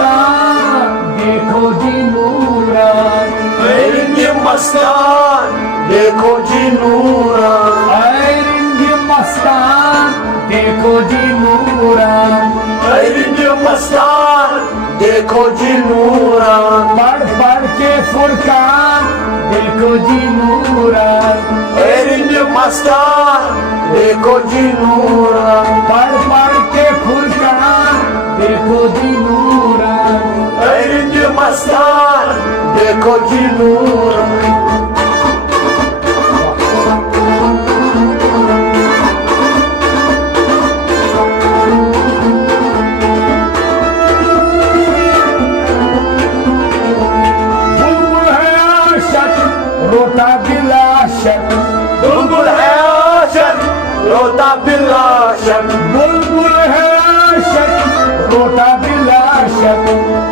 मस्तान देखो जी नूरान, रिंग मस्तान देखो जी नूरान, रिंग मस्तान देखो जी नूरान, रिंग मस्तान देखो जी नूरान, पढ़ पढ़ के फुरकान देखो जी नूरान, रिंग मस्तान देखो जी नूरान, पढ़ पढ़ के फुरकान देखो जी नूरान, रिंग मस्तान देखो जी नूरान। रोता बिलाशक, बुलबुल है आशिक रोता बिलाशक, बुलबुल है आशिक रोता बिलाशक,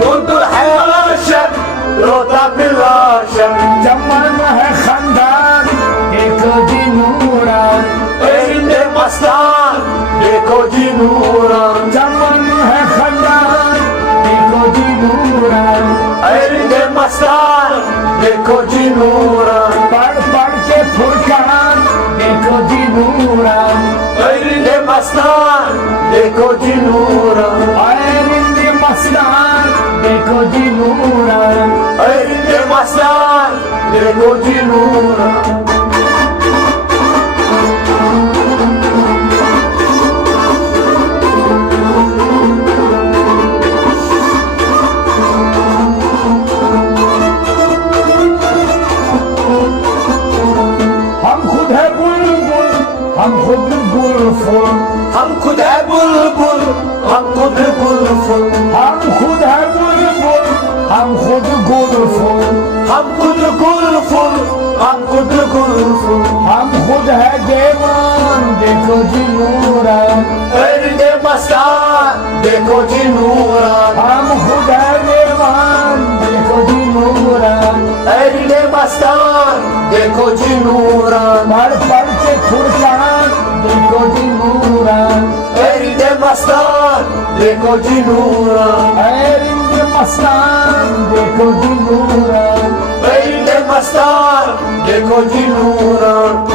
बुलबुल है आशिक रोता बिलाशक, चमन है खंदान देखो जी नूरान, रिंग मस्तान देखो जी नूरान, चमन है खंदान देखो जी नूरान, रिंग मस्तान देखो जी नूरान, पढ़ पढ़ के फुरकान देखो जी नूरान, रिंग मस्तान देखो जी नूरान, रिंग मस्तान देखो जी नूरान, रिंग मस्तान देखो जी नूरान। हम खुद है बुलबुल हम खुद बुलफुल, हम खुद है बुलबुल हम खुद बुलबुल, हम खुद है बुलबुल हम खुद गुलफुल, हम खुद गुलफुल हम खुद गुलफुल, हम खुद है देवान देखो जी नूरान, रिंग मस्तान देखो जी नूरान, हम खुद है देवान देखो जी नूरान, रिंग मस्तान देखो जी नूरान, पढ़ पढ़ के फुरकान देखो जी नूरान, रिंग मस्तान देखो जी नूरान, रिंग मस्तान देखो जी नूरान, रिंग मस्तान देखो जी नूरान।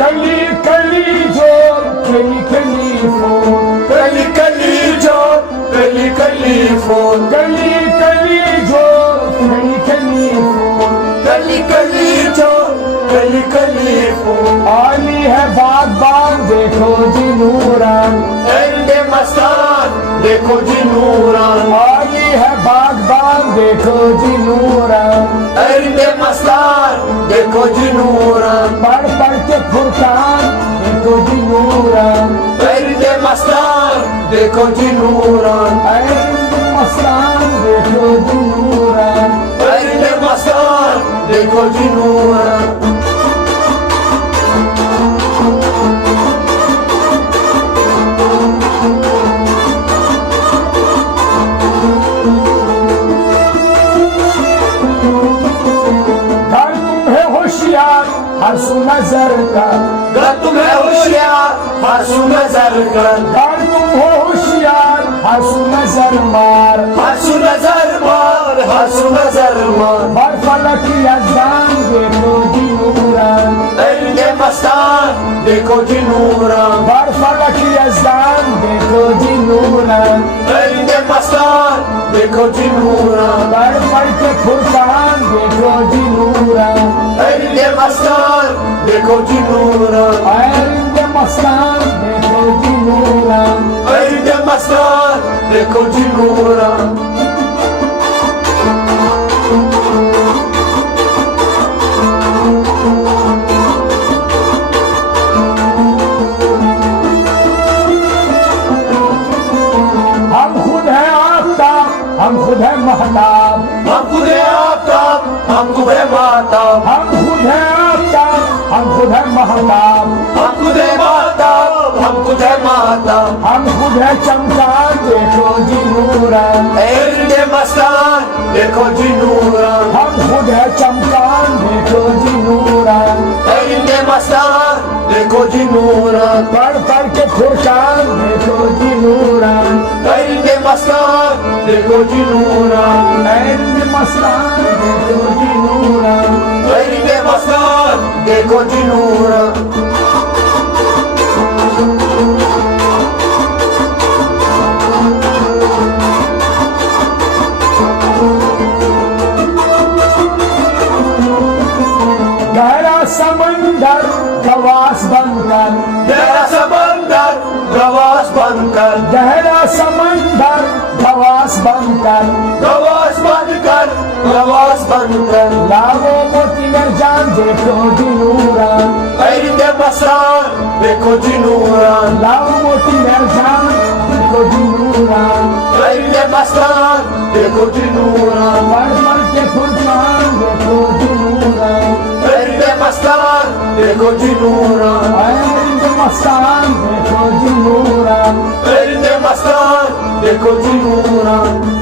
कली कली जो कली कली फोन, कली कली जो कली कली फोन, कली कली जो कली कली फोन, कली कली जो कली कली फोन, आली है बागबान देखो जी नूरान, रिंग मस्तान देखो जी नूरान, आली है बागबान देखो जी नूरान, रिंग मस्तान देखो जी नूरान, पढ़ पढ़ के फुरकान देखो जी नूरान, रिंग मस्तान देखो जी नूरान, रिंग मस्तान देखो जी नूरान, रिंग मस्तान देखो जी नूरान। घर तुम है होशियार हर सु नजर का, गर तुम है होशियार हंसू नजर कर, घर तुम हो होशियार हर सु नजर मार, हंसू नजर मार, हंसू नजर मार, हर फलक अजान देखो जी नूरान, रिंग मस्तान देखो जी नूरान, हर फलक अजान देखो जी नूरान, रिंग मस्तान देखो जी नूरान, पढ़ पढ़ के फुरकान देखो जी नूरान, रिंग मस्तान देखो जी नूरान, रिंग मस्तान देखो जी नूरान, रिंग मस्तान देखो जी नूरान। हम खुद है आफ्ताब हम खुद है महताब, हम खुद है आफ्ताब हम खुद है महताब, हम खुद है आफ्ताब हम खुद है महताब, हम खुद है महताब हम खुद खुद है माता हम खुद है चमकार देखो जी नूरान एरिंदे मस्तान देखो जी नूरान हम खुद है चमकार देखो जी नूरान एरिंदे मस्तान देखो जी नूरान पढ़ पढ़ के फुरकान देखो जी नूरान एरिंदे मस्तान देखो जी नूरान एंड मस्तान देखो जी नूरान एरिंदे मस्तान देखो जी नूरान गहरा समंदर गवास बनकर गहरा समंदर गवास बनकर गहरा समंदर गवास बनकर गवास बनकर गवास बनकर लावो मोती जान देखो जी नूरान एरिंदे मस्तान देखो जी नूरान लावो मोती जान देखो जी नूरान एरिंदे मस्तान देखो जी नूरान पढ़ पढ़ के फुरकान देखो जी नूरान एरिंदे मस्तान देखो जी नूरान एंड मस्तान देखो जी नूरान एरिंदे मस्तान देखो जी नूरान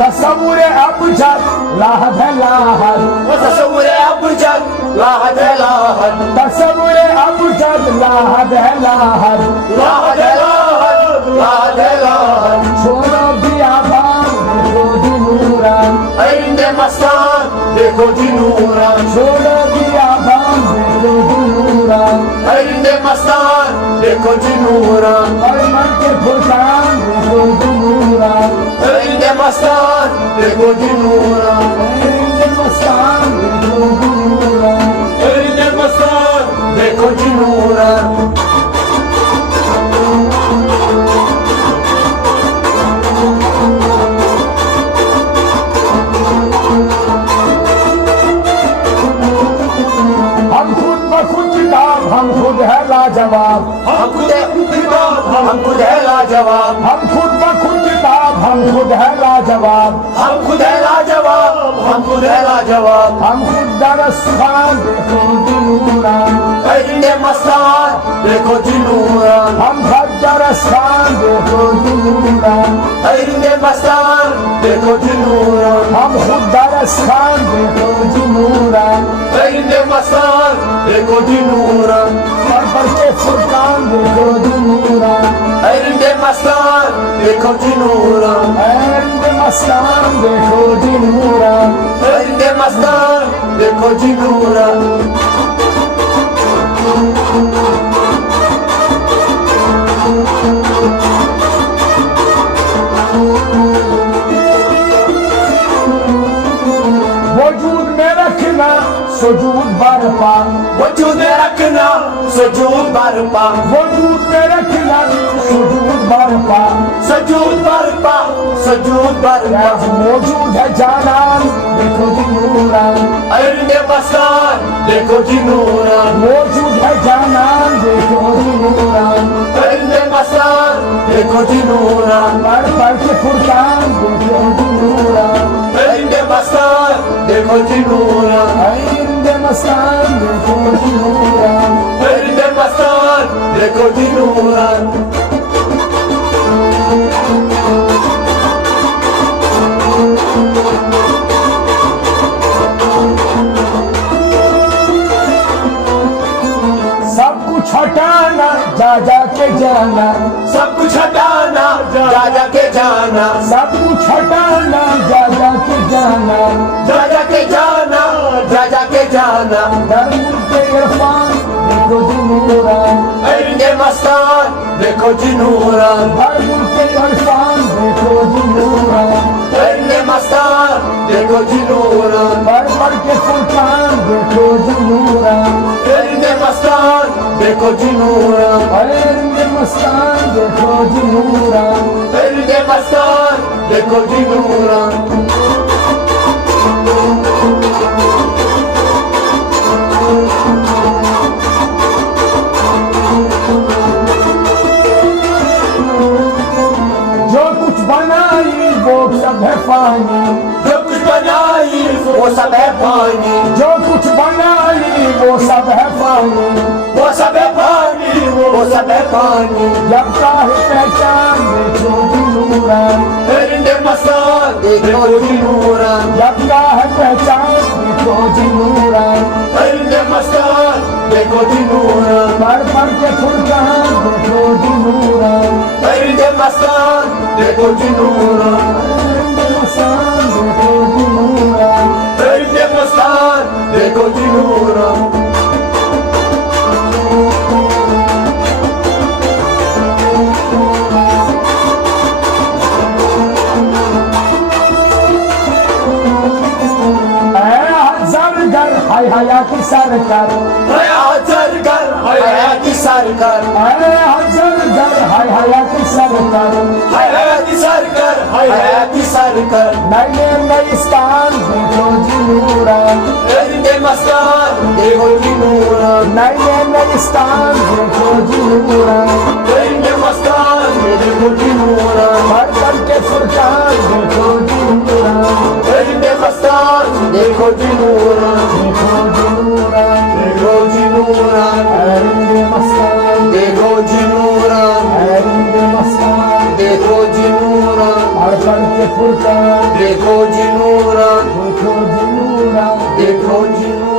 तस्वुर अब जब लाहद है लाहद तस्वुर अबजद लाहद है लाहद तस्वुर अब जब लाहद है लाहद लाहद है लाहद लाहद है लाहद छोड़ो बियाबान देखो जी नूरान एरिंदे मस्तान देखो जी नूरान छोड़ो बियाबान देखो जी नूरान एरिंदे मस्तान देखो जी नूरान और मन के फुरकान देखो जी नूरान एरिंदे मस्तान देखो जी नूरान एंड मस्तान देखो जी नूरान एरिंदे मस्तान देखो जी नूरान हम खुद ब खुद किताब हम खुद है लाजवाब हम खुद है किताब हम खुद है लाजवाब हम खुद ब खुद किताब हम खुद है लाजवाब हम खुद है लाजवाब हम खुद है लाजवाब हम खुद दरस्तान देखो जी नूरान एरिंदे मस्तान देखो जी नूरान हम खुद दरस्तान देखो जी नूरान एरिंदे मस्तान देखो जी नूरान हम खुद दरस्तान देखो जी नूरान एरिंदे मस्तान देखो जी नूरान पढ़ पढ़ के फुरकान देखो जी नूरान एरिंदे मस्तान देखो जी नूरान एंड मस्तान देखो जी नूरान एरिंदे मस्तान देखो जी नूरान वजूद में रखना सुजूद बरपा वजूद में रखना सजूद बरपा वजूद में रखना सुजूद बरपा सजूद बरपा सजूद बरपा आज मौजूद है जानान देखो जी नूरान एरिंदे मस्तान देखो जी नूरान मौजूद है जानान देखो जी नूरान एरिंदे मस्तान देखो जी नूरान पढ़ पढ़ के फुरकान देखो जी नूरान एरिंदे मस्तान देखो जी नूरान एंड मस्तान देखो जी नूरान एरिंदे मस्तान देखो जी नूरान सब कुछ हटाना जा जा के जाना सब कुछ हटाना जा जा के जाना सब कुछ हटाना जा जा के जाना जा जा के जाना जा जा के जाना दरमुद के इरफान देखो जी नूरान एरिंदे मस्तान देखो जी नूरान दरमुद के इरफान देखो जी नूरान एरिंदे मस्तान देखो जी नूरान पढ़ पढ़ के फुरकान देखो जी नूरान एरिंदे मस्तान देखो जी नूरान एंड मस्तान देखो जी नूरान एरिंदे मस्तान देखो जी नूरान जो कुछ बन वो सब है पानी, जो कुछ बनाई वो सब है पानी, वो सब है पानी, वो सब है पानी। जब चाहे पहचान देखो जी नूरान, परिंदे मस्तान देखो जी नूरान, जब चाहे पहचान देखो जी नूरान, परिंदे मस्तान देखो जी नूरान, पर के फुरकान देखो जी नूरान, परिंदे मस्तान देखो जी नूरान, मसान देखो जी नूरान, परिंदे मस्तान देखो जी नूरान। हाय हयाती सरकार, सरकार हयाती सरकार, सरकार हाय हयाती सरकार, हयाती सरकार, हयाती सरकार। नए नए स्थान देखो जी नूरान, परिंदे मस्तान देखो जी नूरान, नए नए स्थान देखो जी नूरान, परिंदे मस्तान देखो जी नूरान, पर के फुरकान देखो जी नूरान, परिंदे मस्तान देखो जी नूरान, देखो जी नूरान, देखो जी नूरान, परिंदे मस्तान, देखो जी नूरान, परिंदे मस्तान, देखो जी नूरान, और पर के फुरकान देखो जी नूरान, देखो जी नूरान, देखो जी नूरान।